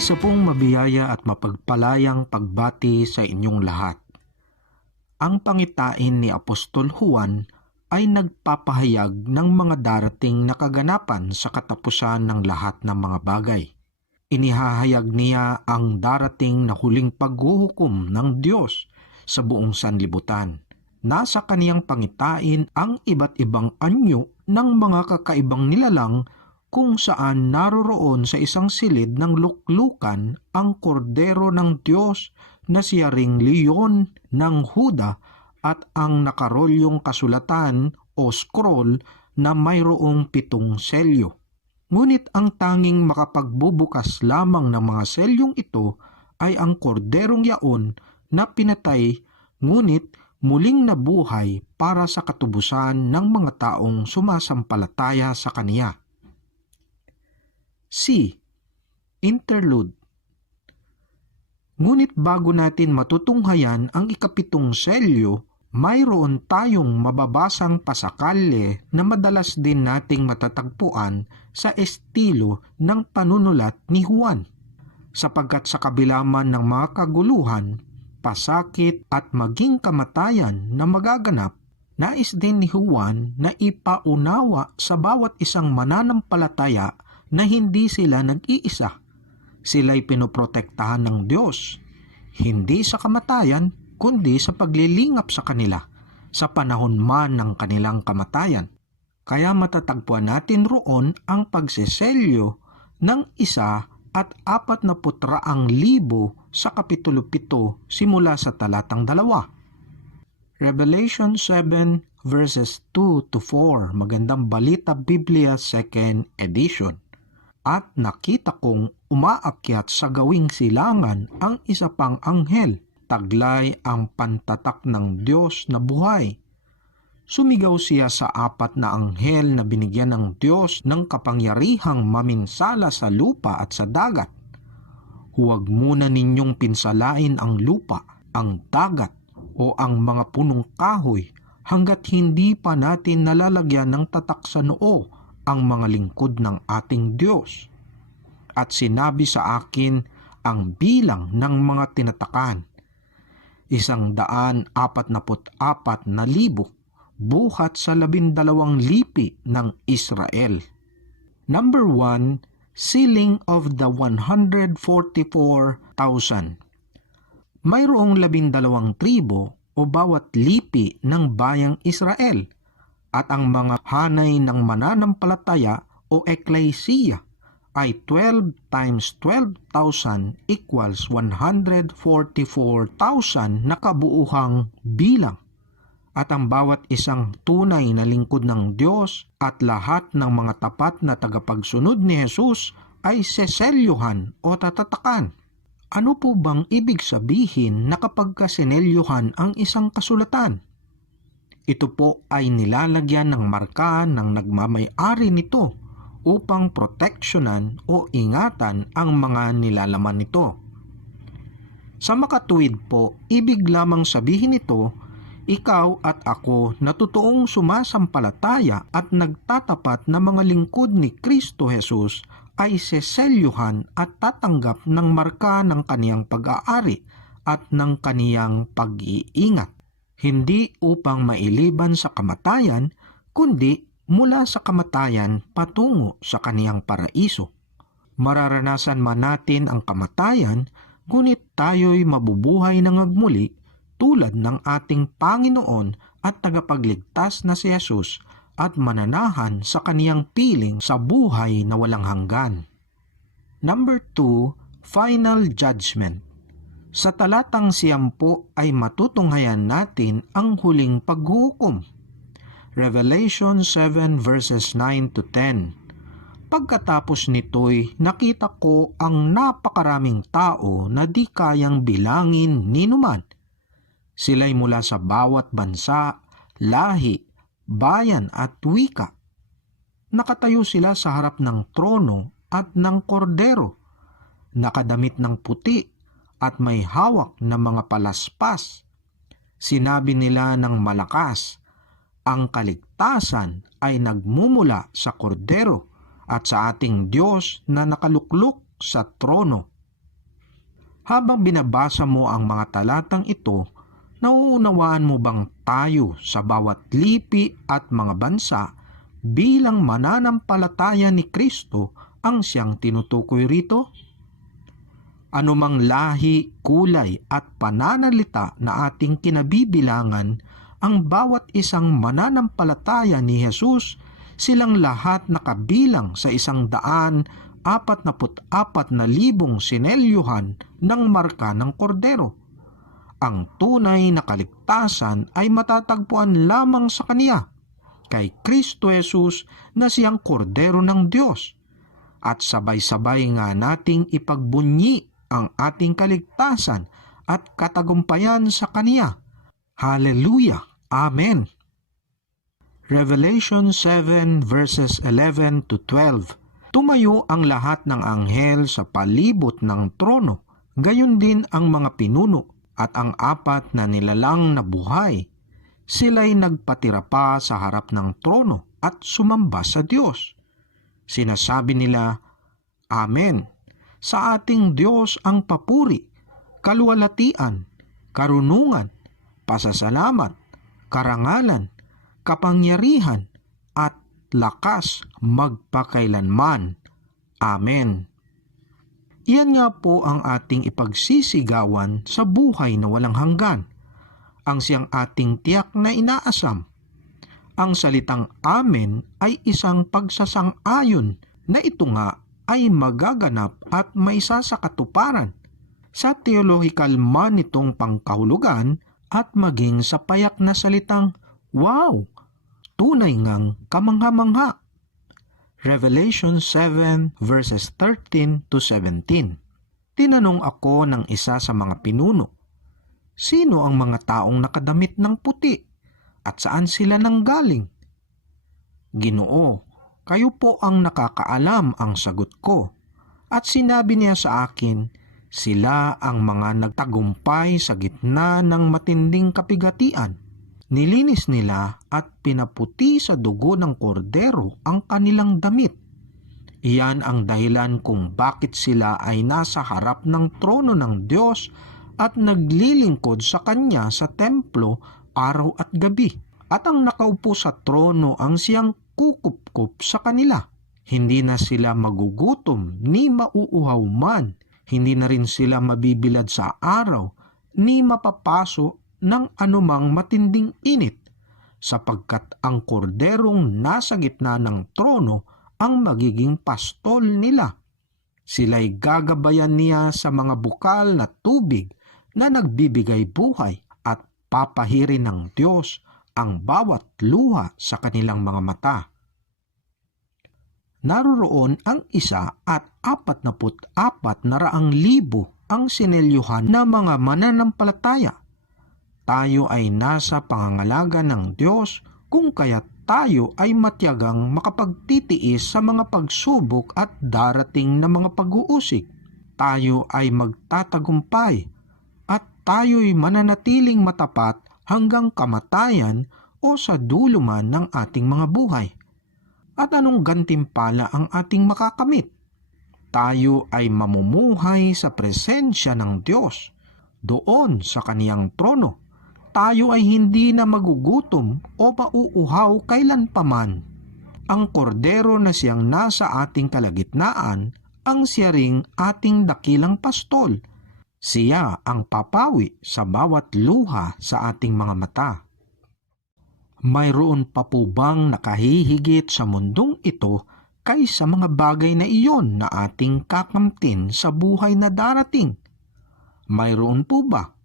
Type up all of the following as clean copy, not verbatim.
Isa pong mabiyaya at mapagpalayang pagbati sa inyong lahat. Ang pangitain ni Apostol Juan ay nagpapahayag ng mga darating na kaganapan sa katapusan ng lahat ng mga bagay. Inihahayag niya ang darating na huling paghuhukom ng Diyos sa buong sanlibutan. Nasa kaniyang pangitain ang iba't ibang anyo ng mga kakaibang nilalang kung saan naroroon sa isang silid ng luklukan ang kordero ng Diyos na siya ring leon ng Huda at ang nakarolyong kasulatan o scroll na mayroong 7 selyo. Ngunit ang tanging makapagbubukas lamang ng mga selyong ito ay ang korderong yaon na pinatay ngunit muling nabuhay para sa katubusan ng mga taong sumasampalataya sa kaniya. C. Interlude. Ngunit bago natin matutunghayan ang ikapitong selyo, mayroon tayong mababasang pasakalye na madalas din nating matatagpuan sa estilo ng panunulat ni Juan. Sapagkat sa kabila man ng mga kaguluhan, pasakit at maging kamatayan na magaganap, nais din ni Juan na ipaunawa sa bawat isang mananampalataya na hindi sila nag-iisa. Sila'y pinoprotektahan ng Diyos, hindi sa kamatayan, kundi sa paglilingap sa kanila, sa panahon man ng kanilang kamatayan. Kaya matatagpuan natin roon ang pagseselyo ng 1,400,000 sa Kapitulo 7 simula sa talatang 2. Revelation 7 verses 2 to 4, Magandang Balita Biblia 2nd edition. At nakita kong umaakyat sa gawing silangan ang isa pang anghel, taglay ang pantatak ng Diyos na buhay. Sumigaw siya sa 4 na anghel na binigyan ng Diyos ng kapangyarihang maminsala sa lupa at sa dagat. Huwag muna ninyong pinsalain ang lupa, ang dagat o ang mga punong kahoy hanggat hindi pa natin nalalagyan ng tatak sa noo ang mga lingkod ng ating Diyos. At sinabi sa akin ang bilang ng mga tinatakan, 144,000 buhat sa 12 lipi ng Israel. Number 1, sealing of the 144,000. Mayroong 12 tribo o bawat lipi ng bayang Israel, at ang mga hanay ng mananampalataya o eklesiya ay 12 times 12,000 equals 144,000 na kabuuhang bilang. At ang bawat isang tunay na lingkod ng Diyos at lahat ng mga tapat na tagapagsunod ni Jesus ay seselyuhan o tatatakan. Ano po bang ibig sabihin na kapag kasinelyuhan ang isang kasulatan? Ito po ay nilalagyan ng marka ng nagmamay-ari nito upang proteksyonan o ingatan ang mga nilalaman nito. Sa makatuwid po, ibig lamang sabihin nito, ikaw at ako na totoong sumasampalataya at nagtatapat na mga lingkod ni Kristo Jesus ay seselyuhan at tatanggap ng marka ng kaniyang pag-aari at ng kaniyang pag-iingat. Hindi upang mailiban sa kamatayan, kundi mula sa kamatayan patungo sa kaniyang paraiso. Mararanasan man natin ang kamatayan, ngunit tayo'y mabubuhay ng agmuli tulad ng ating Panginoon at tagapagligtas na si Jesus at mananahan sa kaniyang piling sa buhay na walang hanggan. Number 2, final judgment. Sa talatang 10 ay matutunghayan natin ang huling paghuhukom. Revelation 7 verses 9 to 10. Pagkatapos nito'y nakita ko ang napakaraming tao na di kayang bilangin ni numan. Sila'y mula sa bawat bansa, lahi, bayan at wika. Nakatayo sila sa harap ng trono at ng kordero, nakadamit ng puti at may hawak na mga palaspas. Sinabi nila ng malakas, ang kaligtasan ay nagmumula sa kordero at sa ating Diyos na nakaluklok sa trono. Habang binabasa mo ang mga talatang ito, nauunawaan mo bang tayo sa bawat lipi at mga bansa bilang mananampalataya ni Kristo ang siyang tinutukoy rito? Anumang lahi, kulay at pananalita na ating kinabibilangan, ang bawat isang mananampalataya ni Jesus, silang lahat nakabilang sa 144,000 sinelyuhan ng marka ng kordero. Ang tunay na kaligtasan ay matatagpuan lamang sa Kaniya, kay Kristo Jesus na siyang kordero ng Diyos. At sabay-sabay nga nating ipagbunyi ang ating kaligtasan at katagumpayan sa Kaniya. Hallelujah! Amen! Revelation 7 verses 11 to 12. Tumayo ang lahat ng anghel sa palibot ng trono, gayon din ang mga pinuno at ang 4 na nilalang na buhay. Sila'y nagpatira pa sa harap ng trono at sumamba sa Diyos. Sinasabi nila, Amen. Sa ating Diyos ang papuri, kaluwalhatian, karunungan, pasasalamat, karangalan, kapangyarihan, at lakas magpakailanman. Amen. Iyan nga po ang ating ipagsisigawan sa buhay na walang hanggan, ang siyang ating tiyak na inaasam. Ang salitang Amen ay isang pagsasang-ayon na ito nga ay magaganap at maisasakatuparan sa theological man nitong pangkahulugan at maging sa payak na salitang Wow! Tunay ngang kamangha-mangha. Revelation 7 verses 13 to 17. Tinanong ako ng isa sa mga pinuno, sino ang mga taong nakadamit ng puti at saan sila nanggaling? Ginoo, kayo po ang nakakaalam, ang sagot ko. At sinabi niya sa akin, sila ang mga nagtagumpay sa gitna ng matinding kapigatian. Nilinis nila at pinaputi sa dugo ng kordero ang kanilang damit. Iyan ang dahilan kung bakit sila ay nasa harap ng trono ng Diyos at naglilingkod sa Kanya sa templo araw at gabi. At ang nakaupo sa trono ang siyang kukup-kup sa kanila. Hindi na sila magugutom ni mauuhaw man. Hindi na rin sila mabibilad sa araw ni mapapaso ng anumang matinding init, sapagkat ang korderong nasa gitna ng trono ang magiging pastol nila. Sila'y gagabayan niya sa mga bukal na tubig na nagbibigay buhay at papahirin ng Diyos ang bawat luha sa kanilang mga mata. Naroroon ang 1,044,000 ang sinelyuhan na mga mananampalataya. Tayo ay nasa pangangalaga ng Diyos kung kaya tayo ay matiyagang makapagtitiis sa mga pagsubok at darating na mga pag-uusig. Tayo ay magtatagumpay at tayo'y mananatiling matapat hanggang kamatayan o sa dulo man ng ating mga buhay. At anong gantimpala ang ating makakamit? Tayo ay mamumuhay sa presensya ng Diyos, doon sa Kaniyang trono. Tayo ay hindi na magugutom o mauuhaw kailanpaman. Ang kordero na siyang nasa ating kalagitnaan ang siya ring ating dakilang pastol. Siya ang papawi sa bawat luha sa ating mga mata. Mayroon pa po bang nakahihigit sa mundong ito kaysa mga bagay na iyon na ating kakamtin sa buhay na darating? Mayroon po ba?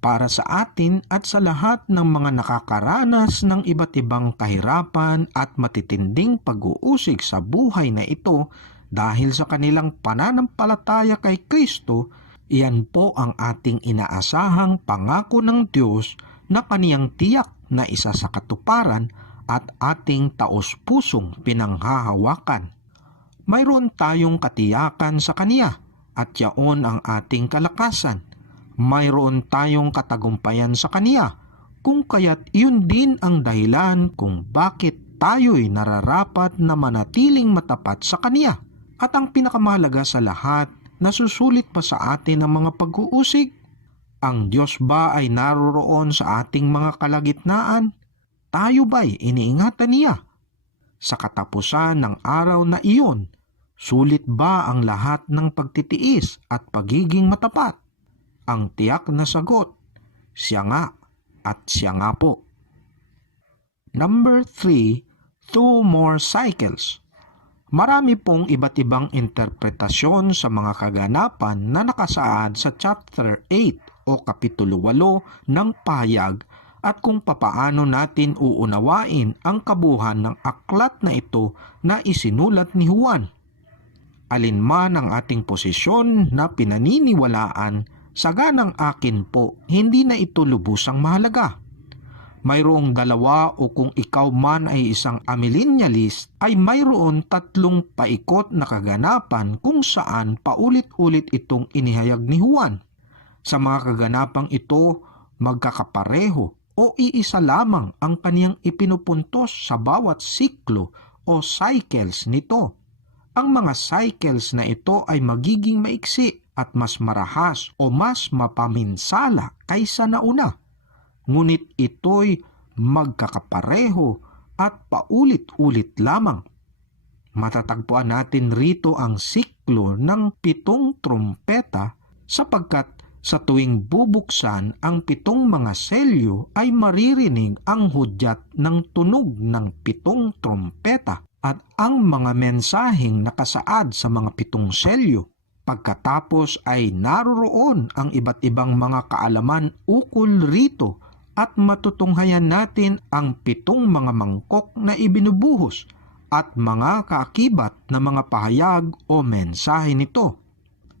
Para sa atin at sa lahat ng mga nakakaranas ng iba't ibang kahirapan at matitinding pag-uusig sa buhay na ito dahil sa kanilang pananampalataya kay Kristo, iyan po ang ating inaasahang pangako ng Diyos na Kaniyang tiyak na isa sa katuparan at ating taos-pusong pinanghahawakan. Mayroon tayong katiyakan sa Kaniya at yaon ang ating kalakasan. Mayroon tayong katagumpayan sa Kaniya, kung kaya't iyon din ang dahilan kung bakit tayo'y nararapat na manatiling matapat sa Kaniya. At ang pinakamahalaga sa lahat, nasusulit pa sa atin ang mga pag-uusig? Ang Diyos ba ay naroroon sa ating mga kalagitnaan? Tayo ba'y iniingatan niya? Sa katapusan ng araw na iyon, sulit ba ang lahat ng pagtitiis at pagiging matapat? Ang tiyak na sagot, siya nga at siya nga po. Number 3, 2 more cycles. Marami pong iba't ibang interpretasyon sa mga kaganapan na nakasaad sa chapter 8 o kapitulo 8 ng pahayag at kung papaano natin uunawain ang kabuuan ng aklat na ito na isinulat ni Juan. Alinman ang ating posisyon na pinaniniwalaan, saganang akin po, hindi na ito lubusang mahalaga. Mayroong dalawa o kung ikaw man ay isang amillennialist, ay mayroon 3 paikot na kaganapan kung saan paulit-ulit itong inihayag ni Juan. Sa mga kaganapang ito, magkakapareho o iisa lamang ang kaniyang ipinupuntos sa bawat siklo o cycles nito. Ang mga cycles na ito ay magiging maiksi at mas marahas o mas mapaminsala kaysa nauna. Ngunit ito'y magkakapareho at paulit-ulit lamang. Matatagpuan natin rito ang siklo ng 7 trumpeta sapagkat sa tuwing bubuksan ang 7 mga selyo ay maririnig ang hudyat ng tunog ng 7 trumpeta at ang mga mensaheng nakasaad sa mga 7 selyo. Pagkatapos ay naroroon ang iba't ibang mga kaalaman ukol rito at matutunghayan natin ang 7 mga mangkok na ibinubuhos at mga kaakibat na mga pahayag o mensahe nito.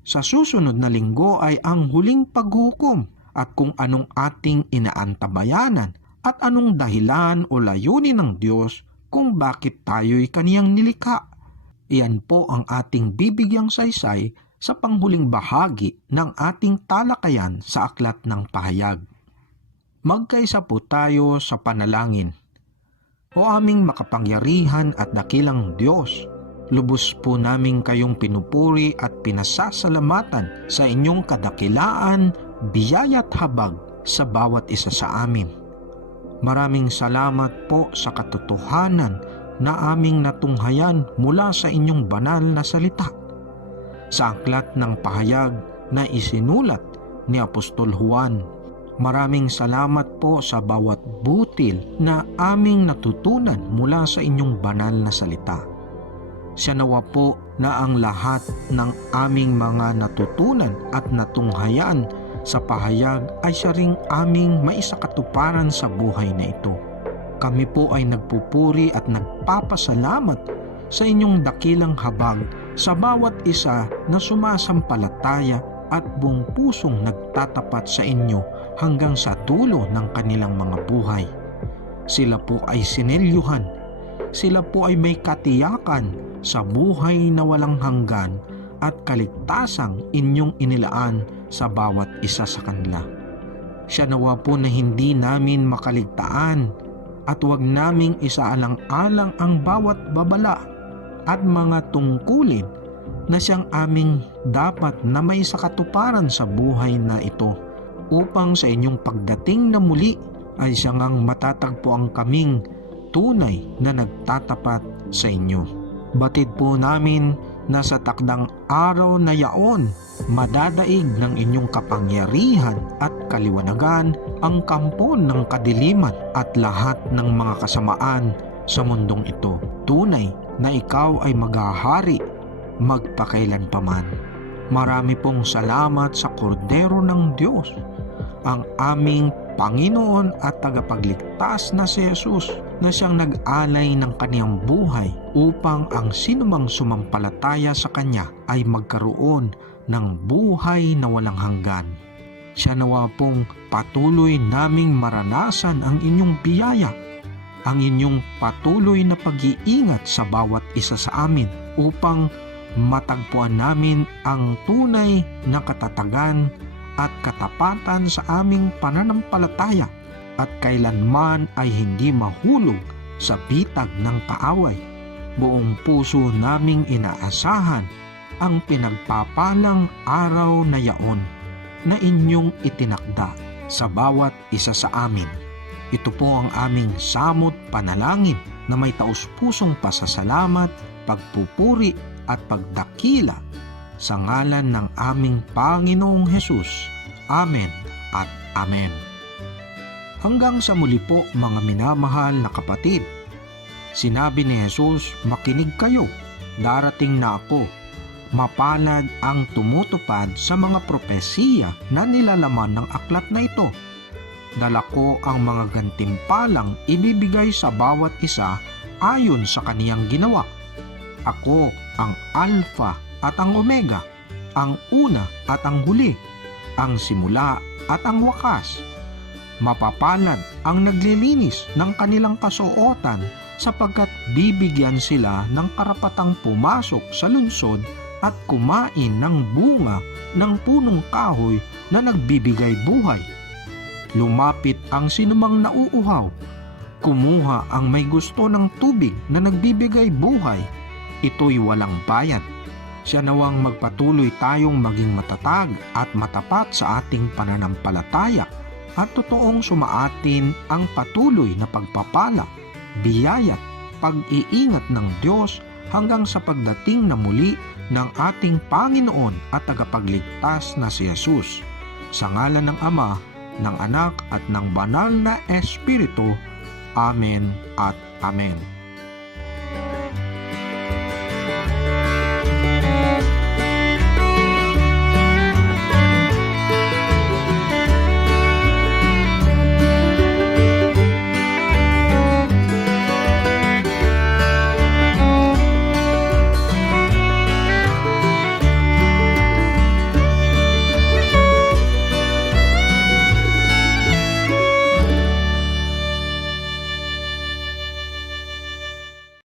Sa susunod na linggo ay ang huling paghukom at kung anong ating inaantabayanan at anong dahilan o layunin ng Diyos kung bakit tayo'y kaniyang nilikha. Iyan po ang ating bibigyang saysay sa panghuling bahagi ng ating talakayan sa aklat ng pahayag. Magkaisa po tayo sa panalangin. O aming makapangyarihan at dakilang Diyos, lubos po namin kayong pinupuri at pinasasalamatan sa inyong kadakilaan, biyaya at habag sa bawat isa sa amin. Maraming salamat po sa katotohanan na aming natunghayan mula sa inyong banal na salita. Sa aklat ng pahayag na isinulat ni Apostol Juan, maraming salamat po sa bawat butil na aming natutunan mula sa inyong banal na salita. Siya nawa po na ang lahat ng aming mga natutunan at natunghayan sa pahayag ay siya ring aming maisakatuparan sa buhay na ito. Kami po ay nagpupuri at nagpapasalamat sa inyong dakilang habag sa bawat isa na sumasampalataya at buong pusong nagtatapat sa inyo hanggang sa dulo ng kanilang mga buhay. Sila po ay sinelyuhan. Sila po ay may katiyakan sa buhay na walang hanggan at kaligtasang inyong inilaan sa bawat isa sa kanila. Siya nawa po na hindi namin makaligtaan at huwag naming isaalang-alang ang bawat babala at mga tungkulin na siyang aming dapat na may sakatuparan sa buhay na ito upang sa inyong pagdating na muli ay siya ngang matatagpuan kaming tunay na nagtatapat sa inyo. Batid po namin na sa takdang araw na yaon, madadaig ng inyong kapangyarihan at kaliwanagan ang kampon ng kadiliman at lahat ng mga kasamaan sa mundong ito. Tunay na ikaw ay maghahari magpakailanpaman. Marami pong salamat sa Kordero ng Diyos, ang aming Panginoon at tagapagligtas na si Jesus na siyang nag-alay ng kaniyang buhay upang ang sinumang sumampalataya sa Kanya ay magkaroon ng buhay na walang hanggan. Siya nawa pong patuloy naming maranasan ang inyong biyaya, ang inyong patuloy na pag-iingat sa bawat isa sa amin upang matagpuan namin ang tunay na katatagan at katapatan sa aming pananampalataya at kailanman ay hindi mahulog sa bitag ng kaaway. Buong puso naming inaasahan ang pinagpapalang araw na yaon na inyong itinakda sa bawat isa sa amin. Ito po ang aming samot panalangin na may taus-pusong pasasalamat, pagpupuri at pagdakila sa ngalan ng aming Panginoong Hesus. Amen at Amen. Hanggang sa muli po mga minamahal na kapatid. Sinabi ni Jesus, makinig kayo, darating na ako. Mapalad ang tumutupad sa mga propesiya na nilalaman ng aklat na ito. Dala ko ang mga gantimpalang ibibigay sa bawat isa ayon sa kaniyang ginawa. Ako ang Alpha at ang Omega, ang una at ang huli, ang simula at ang wakas. Mapapalad ang naglilinis ng kanilang kasuotan sapagkat bibigyan sila ng karapatang pumasok sa lungsod at kumain ng bunga ng punong kahoy na nagbibigay buhay. Lumapit ang sinumang nauuhaw, kumuha ang may gusto ng tubig na nagbibigay buhay. Ito'y walang bayad. Siya nawang magpatuloy tayong maging matatag at matapat sa ating pananampalataya at totoong sumaatin ang patuloy na pagpapala, biyaya, pag-iingat ng Diyos hanggang sa pagdating na muli ng ating Panginoon at tagapagligtas na si Jesus. Sa ngalan ng Ama, ng Anak at ng Banal na Espiritu. Amen at Amen.